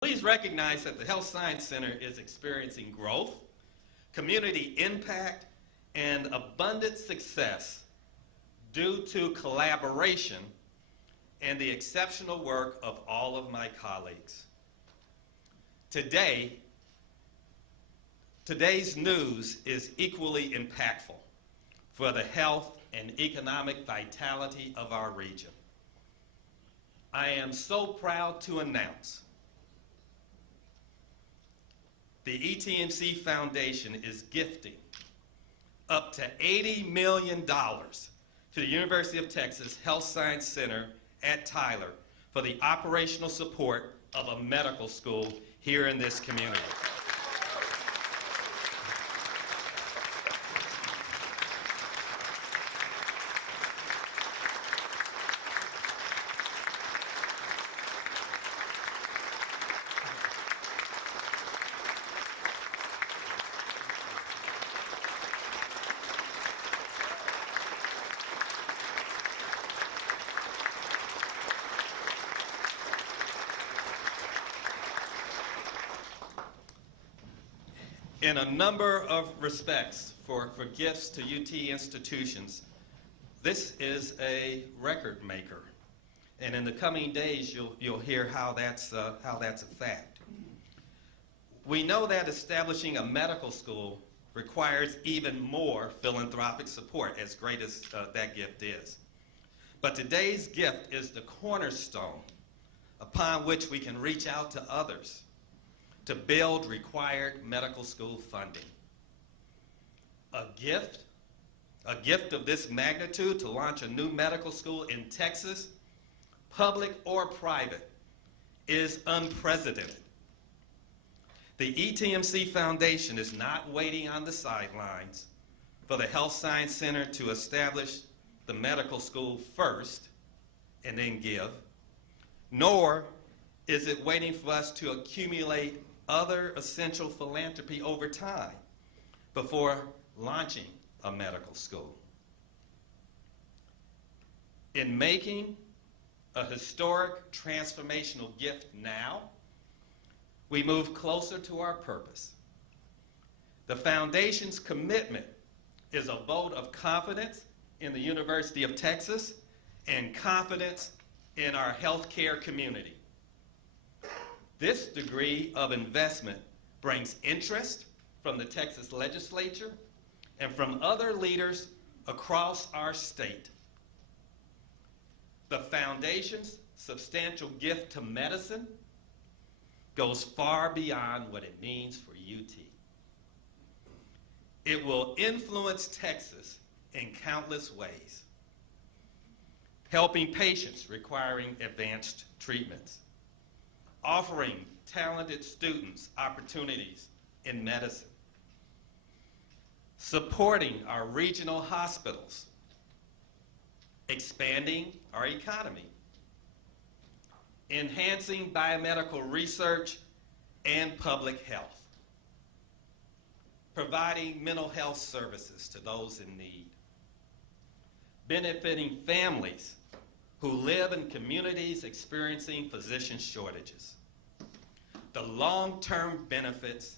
Please recognize that the Health Science Center is experiencing growth, community impact, and abundant success due to collaboration and the exceptional work of all of my colleagues. Today's news is equally impactful for the health and economic vitality of our region. I am so proud to announce the ETMC Foundation is gifting up to $80 million to the University of Texas Health Science Center at Tyler for the operational support of a medical school here in this community. In a number of respects for gifts to UT institutions, this is a record maker. And in the coming days, you'll hear how that's a fact. We know that establishing a medical school requires even more philanthropic support, as great as that gift is. But today's gift is the cornerstone upon which we can reach out to others to build required medical school funding. A gift of this magnitude to launch a new medical school in Texas, public or private, is unprecedented. The ETMC Foundation is not waiting on the sidelines for the Health Science Center to establish the medical school first and then give, nor is it waiting for us to accumulate other essential philanthropy over time before launching a medical school. In making a historic transformational gift now, we move closer to our purpose. The Foundation's commitment is a vote of confidence in the University of Texas and confidence in our healthcare community. This degree of investment brings interest from the Texas legislature and from other leaders across our state. The Foundation's substantial gift to medicine goes far beyond what it means for UT. It will influence Texas in countless ways, helping patients requiring advanced treatments, offering talented students opportunities in medicine, supporting our regional hospitals, expanding our economy, enhancing biomedical research and public health, providing mental health services to those in need, benefiting families who live in communities experiencing physician shortages. The long-term benefits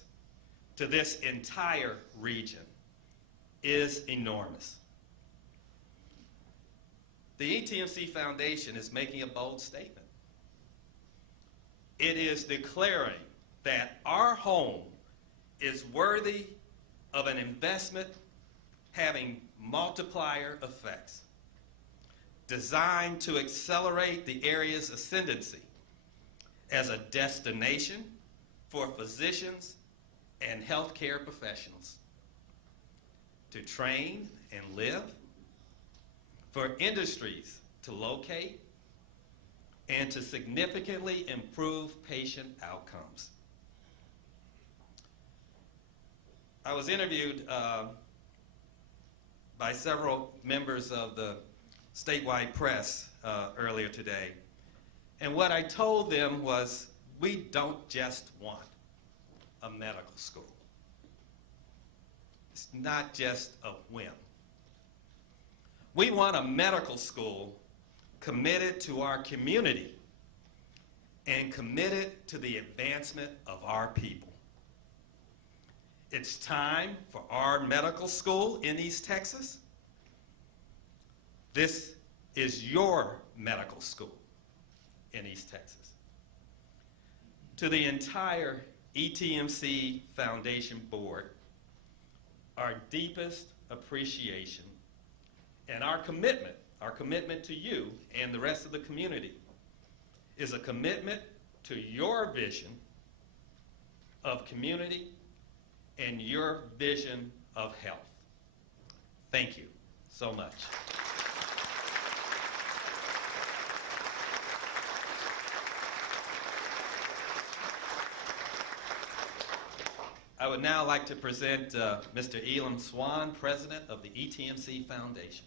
to this entire region is enormous. The ETMC Foundation is making a bold statement. It is declaring that our home is worthy of an investment having multiplier effects, designed to accelerate the area's ascendancy as a destination for physicians and healthcare professionals to train and live, for industries to locate, and to significantly improve patient outcomes. I was interviewed by several members of the statewide press earlier today, and what I told them was, we don't just want a medical school. It's not just a whim. We want a medical school committed to our community and committed to the advancement of our people. It's time for our medical school in East Texas. This is your medical school in East Texas. To the entire ETMC Foundation Board, our deepest appreciation and our commitment to you and the rest of the community is a commitment to your vision of community and your vision of health. Thank you so much. I would now like to present Mr. Elam Swan, President of the ETMC Foundation.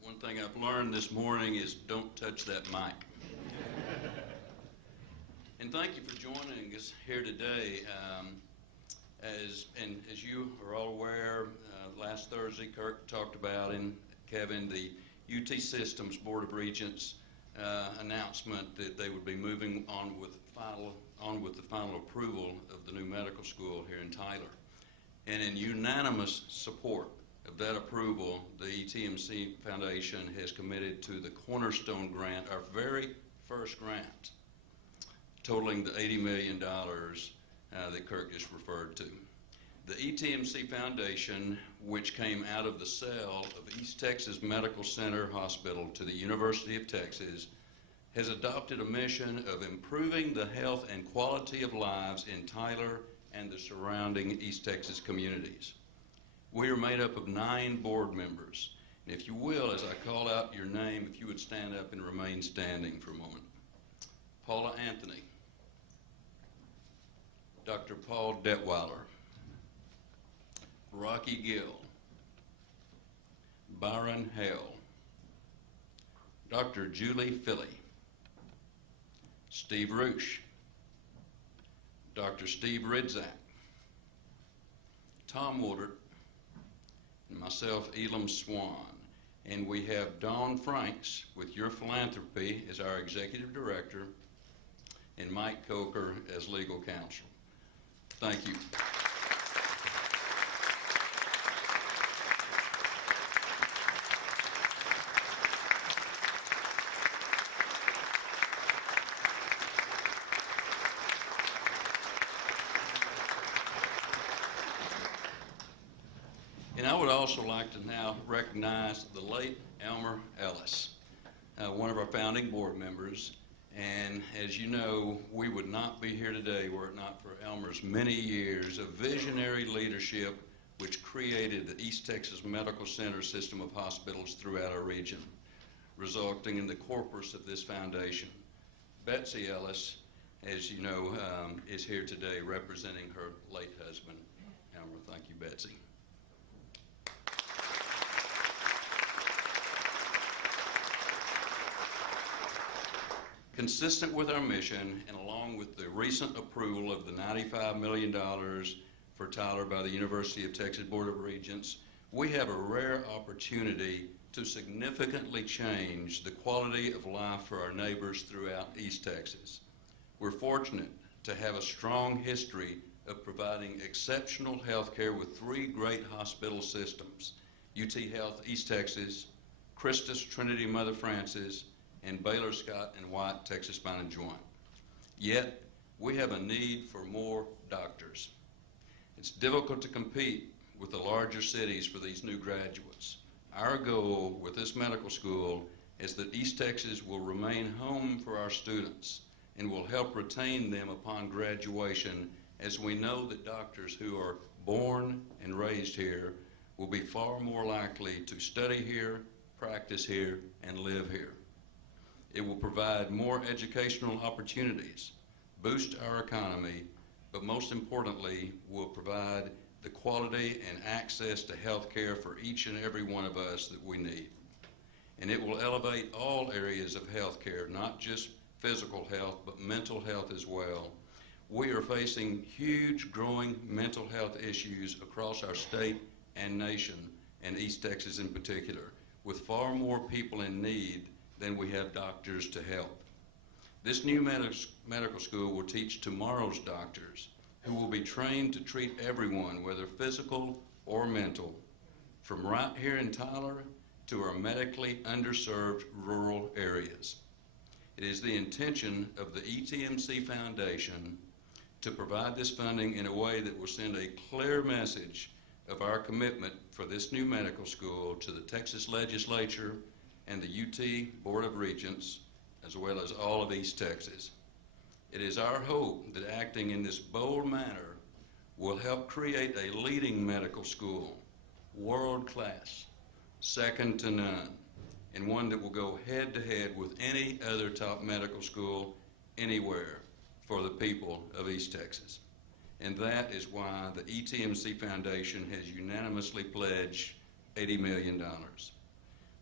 One thing I've learned this morning is don't touch that mic. And thank you for joining us here today. As you are all aware, last Thursday Kirk talked about, and Kevin, the UT Systems Board of Regents announcement that they would be moving on with the final approval of the new medical school here in Tyler. And in unanimous support of that approval, the ETMC Foundation has committed to the Cornerstone Grant, our very first grant, totaling the $80 million that Kirk just referred to. The ETMC Foundation, which came out of the sale of East Texas Medical Center Hospital to the University of Texas, has adopted a mission of improving the health and quality of lives in Tyler and the surrounding East Texas communities. We are made up of 9 board members. And if you will, as I call out your name, if you would stand up and remain standing for a moment. Paula Anthony, Dr. Paul Detweiler, Rocky Gill, Byron Hale, Dr. Julie Philly, Steve Roosh, Dr. Steve Ridzak, Tom Woodard, and myself, Elam Swan. And we have Dawn Franks with Your Philanthropy as our Executive Director, and Mike Coker as Legal Counsel. Thank you. And I would also like to now recognize the late Elmer Ellis, one of our founding board members. And as you know, we would not be here today were it not for Elmer's many years of visionary leadership which created the East Texas Medical Center system of hospitals throughout our region, resulting in the corpus of this foundation. Betsy Ellis, as you know, is here today representing her late husband. Elmer, thank you, Betsy. Consistent with our mission, and along with the recent approval of the $95 million for Tyler by the University of Texas Board of Regents, we have a rare opportunity to significantly change the quality of life for our neighbors throughout East Texas. We're fortunate to have a strong history of providing exceptional health care with 3 great hospital systems: UT Health East Texas, Christus Trinity Mother Frances, and Baylor Scott and White Texas Spine and Joint. Yet, we have a need for more doctors. It's difficult to compete with the larger cities for these new graduates. Our goal with this medical school is that East Texas will remain home for our students and will help retain them upon graduation, as we know that doctors who are born and raised here will be far more likely to study here, practice here, and live here. It will provide more educational opportunities, boost our economy, but most importantly, will provide the quality and access to health care for each and every one of us that we need. And it will elevate all areas of health care, not just physical health, but mental health as well. We are facing huge growing mental health issues across our state and nation, and East Texas in particular, with far more people in need than we have doctors to help. This new medical school will teach tomorrow's doctors, who will be trained to treat everyone, whether physical or mental, from right here in Tyler to our medically underserved rural areas. It is the intention of the ETMC Foundation to provide this funding in a way that will send a clear message of our commitment for this new medical school to the Texas Legislature and the UT Board of Regents, as well as all of East Texas. It is our hope that acting in this bold manner will help create a leading medical school, world-class, second to none, and one that will go head-to-head with any other top medical school anywhere for the people of East Texas. And that is why the ETMC Foundation has unanimously pledged $80 million.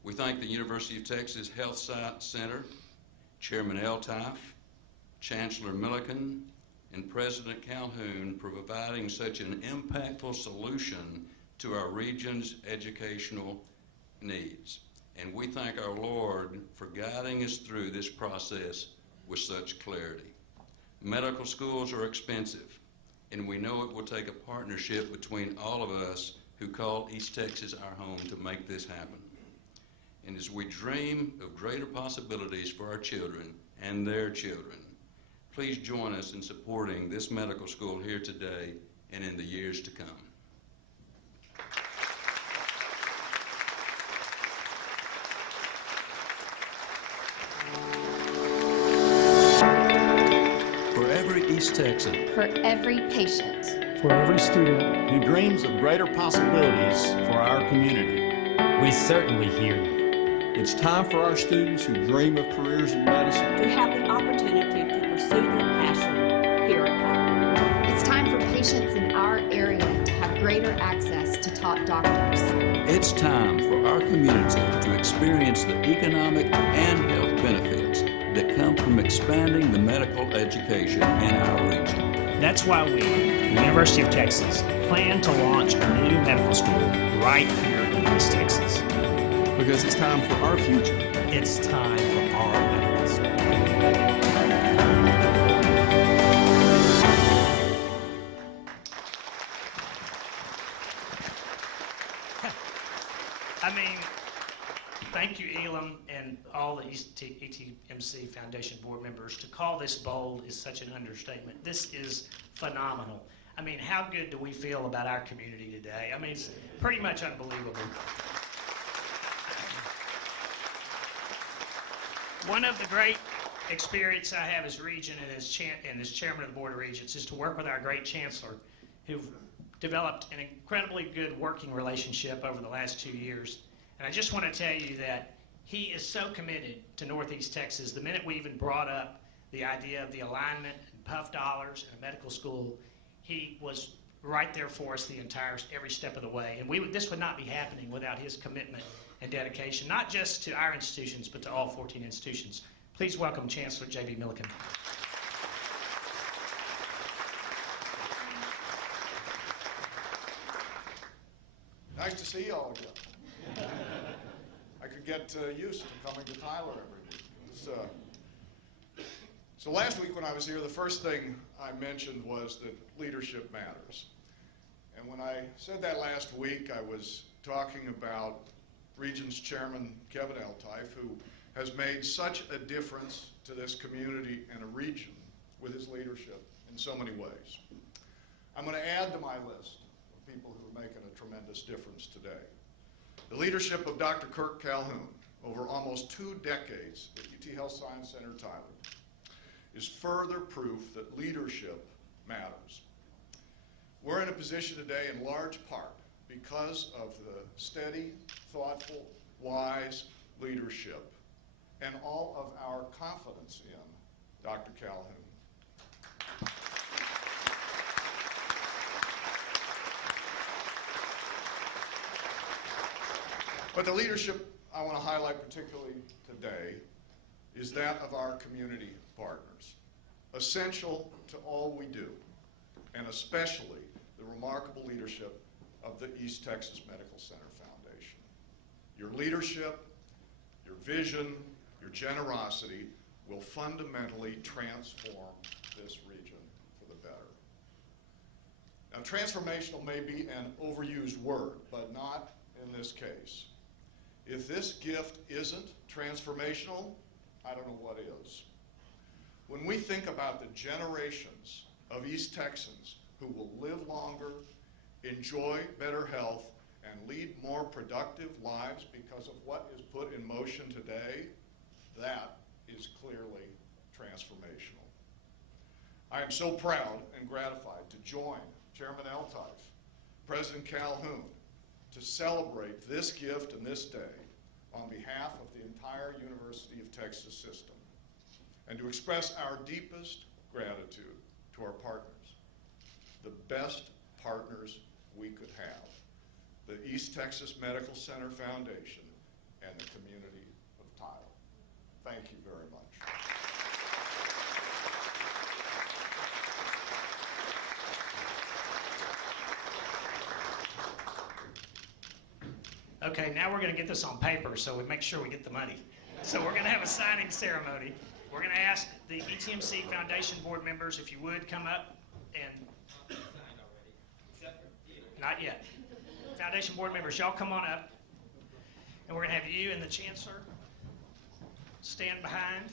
We thank the University of Texas Health Science Center, Chairman Eltife, Chancellor Milliken, and President Calhoun for providing such an impactful solution to our region's educational needs. And we thank our Lord for guiding us through this process with such clarity. Medical schools are expensive, and we know it will take a partnership between all of us who call East Texas our home to make this happen. And as we dream of greater possibilities for our children and their children, please join us in supporting this medical school here today and in the years to come. For every East Texan, for every patient, for every student who dreams of greater possibilities for our community, we certainly hear you. it's time for our students who dream of careers in medicine to have the opportunity to pursue their passion here at Tyler. It's time for patients in our area to have greater access to top doctors. It's time for our community to experience the economic and health benefits that come from expanding the medical education in our region. That's why we, the University of Texas, plan to launch a new medical school right here in East Texas. because it's time for our future. It's time for our medical school. I mean, thank you, Elam, and all the ETMC Foundation board members. To call this bold is such an understatement. This is phenomenal. I mean, how good do we feel about our community today? I mean, it's pretty much unbelievable. One of the great experience I have as Regent and as Chairman of the Board of Regents is to work with our great Chancellor, who've developed an incredibly good working relationship over the last 2 years. And I just want to tell you that he is so committed to Northeast Texas. The minute we even brought up the idea of the alignment and PUF dollars and a medical school, he was right there for us every step of the way. And this would not be happening without his commitment and dedication, not just to our institutions, but to all 14 institutions. Please welcome Chancellor J.B. Milliken. Nice to see you all again. I could get used to coming to Tyler every week. So last week when I was here, the first thing I mentioned was that leadership matters. And when I said that last week, I was talking about Regents Chairman Kevin Eltife, who has made such a difference to this community and a region with his leadership in so many ways. I'm going to add to my list of people who are making a tremendous difference today. The leadership of Dr. Kirk Calhoun over almost 2 decades at UT Health Science Center Tyler is further proof that leadership matters. We're in a position today in large part because of the steady, thoughtful, wise leadership and all of our confidence in Dr. Calhoun. But the leadership I want to highlight particularly today is that of our community partners, essential to all we do, and especially the remarkable leadership of the East Texas Medical Center Foundation. Your leadership, your vision, your generosity will fundamentally transform this region for the better. Now, transformational may be an overused word, but not in this case. If this gift isn't transformational, I don't know what is. When we think about the generations of East Texans who will live longer, enjoy better health, and lead more productive lives because of what is put in motion today, that is clearly transformational. I am so proud and gratified to join Chairman Eltife, President Calhoun, to celebrate this gift and this day on behalf of the entire University of Texas system, and to express our deepest gratitude to our partners, the best partners we could have, the East Texas Medical Center Foundation and the community of Tyler. Thank you very much. Okay, now we're going to get this on paper so we make sure we get the money. So we're going to have a signing ceremony. We're going to ask the ETMC Foundation board members, if you would, come up and... Not yet. Foundation board members, y'all come on up. And we're going to have you and the Chancellor stand behind.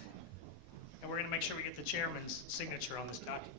And we're going to make sure we get the chairman's signature on this document.